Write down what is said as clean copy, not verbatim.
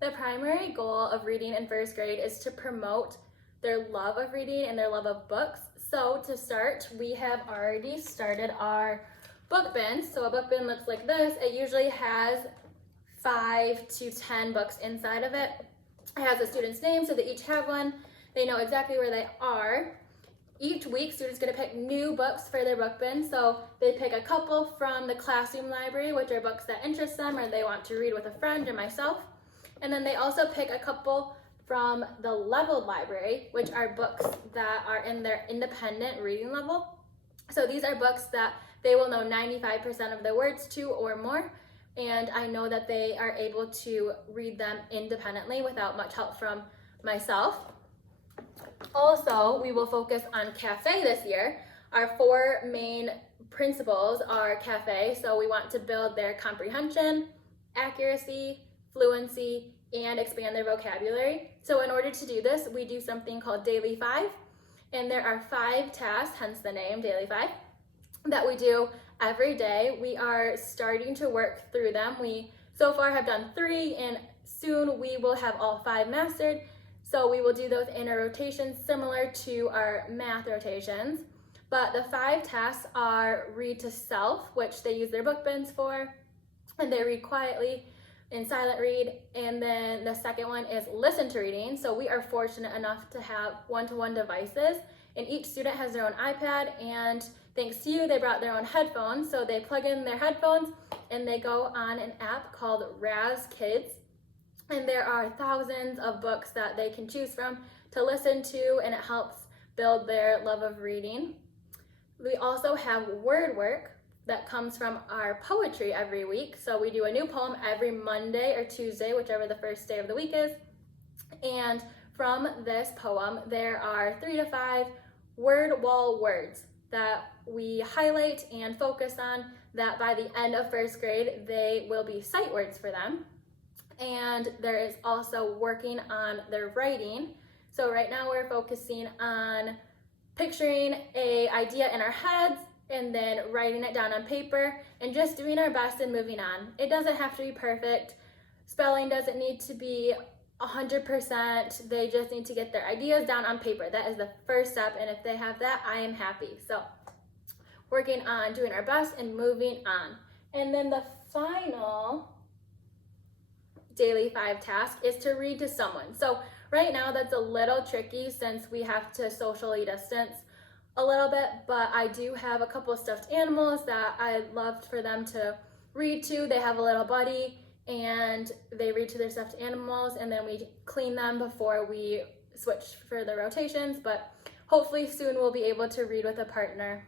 The primary goal of reading in first grade is to promote their love of reading and their love of books. So to start, we have already started our book bin. So a book bin looks like this. It usually has 5 to 10 books inside of it. It has a student's name, so they each have one. They know exactly where they are. Each week, students get to pick new books for their book bin. So they pick a couple from the classroom library, which are books that interest them or they want to read with a friend or myself. And then they also pick a couple from the leveled library, which are books that are in their independent reading level. So these are books that they will know 95% of the words to or more. And I know that they are able to read them independently without much help from myself. Also, we will focus on CAFE this year. Our 4 main principles are CAFE. So we want to build their comprehension, accuracy, fluency, and expand their vocabulary. So in order to do this, we do something called Daily 5. And there are 5 tasks, hence the name Daily 5, that we do every day. We are starting to work through them. We so far have done 3, and soon we will have all 5 mastered. So we will do those in a rotation similar to our math rotations. But the 5 tasks are read to self, which they use their book bins for, and they read quietly in silent read. And then the second one is listen to reading. So we are fortunate enough to have one-to-one devices, and each student has their own iPad, and thanks to you, they brought their own headphones. So they plug in their headphones and they go on an app called Raz Kids. And there are thousands of books that they can choose from to listen to, and it helps build their love of reading. We also have word work that comes from our poetry every week. So we do a new poem every Monday or Tuesday, whichever the first day of the week is. And from this poem, there are 3 to 5 word wall words that we highlight and focus on, that by the end of first grade, they will be sight words for them. And there is also working on their writing. So right now we're focusing on picturing an idea in our heads and then writing it down on paper and just doing our best and moving on. It doesn't have to be perfect. Spelling doesn't need to be 100%. They just need to get their ideas down on paper. That is the first step, and if they have that, I am happy. So working on doing our best and moving on. And then the final Daily 5 task is to read to someone. So right now that's a little tricky since we have to socially distance a little bit, but I do have a couple of stuffed animals that I'd love for them to read to. They have a little buddy and they read to their stuffed animals, and then we clean them before we switch for the rotations, but hopefully soon we'll be able to read with a partner.